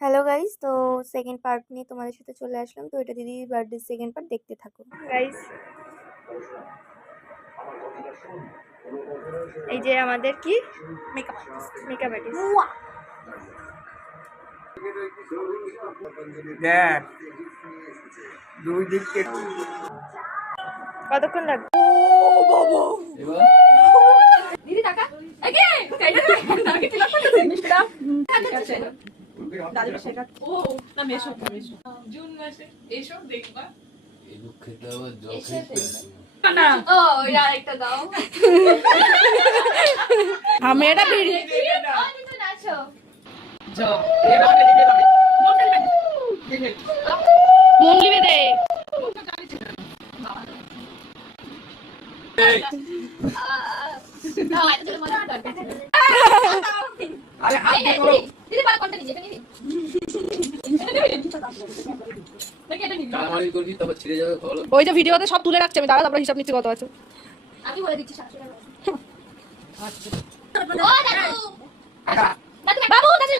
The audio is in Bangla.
হ্যালো গাইস, তো সেকেন্ড পার্ট নিয়ে তোমাদের সাথে চলে আসলাম। তো এটা দিদির বার্থডে সেকেন্ড পার্ট, দেখতে থাকো গাইস। এই যে আমাদের কি মেকআপ আর্টিস্ট। দেখ দুই দিকে কতক্ষণ লাগবে? দিদি টাকা আগে কাইটা নাকি তুই লাগবে মিষ্টিটা ঠিক আছে দাদি সেটা ও না মেশো জুন মাসে এসো দেখবা এই খেতে আবার জল খেতে না ও এটা একটা দাও আমি এটা বিড়ি তুমি নাচো যাও এবার দিকে যাবে মুন্ডি দে না এটা মজা করতে আরে হাত দিয়ে করো দিদি পার কোনটা নিয়ে নিবি নাকি এটা নিবি কালামারি করবি তবে ছিড়ে যাবে ভালো। ওই যে ভিডিওতে সব তুলে রাখছে, আমি দাঁড়া তারপরে হিসাব নিচ্ছি কত আছে। আমি বলে দিচ্ছি 700 টাকা ও দাদু টাকা দাদু বাবু দাদু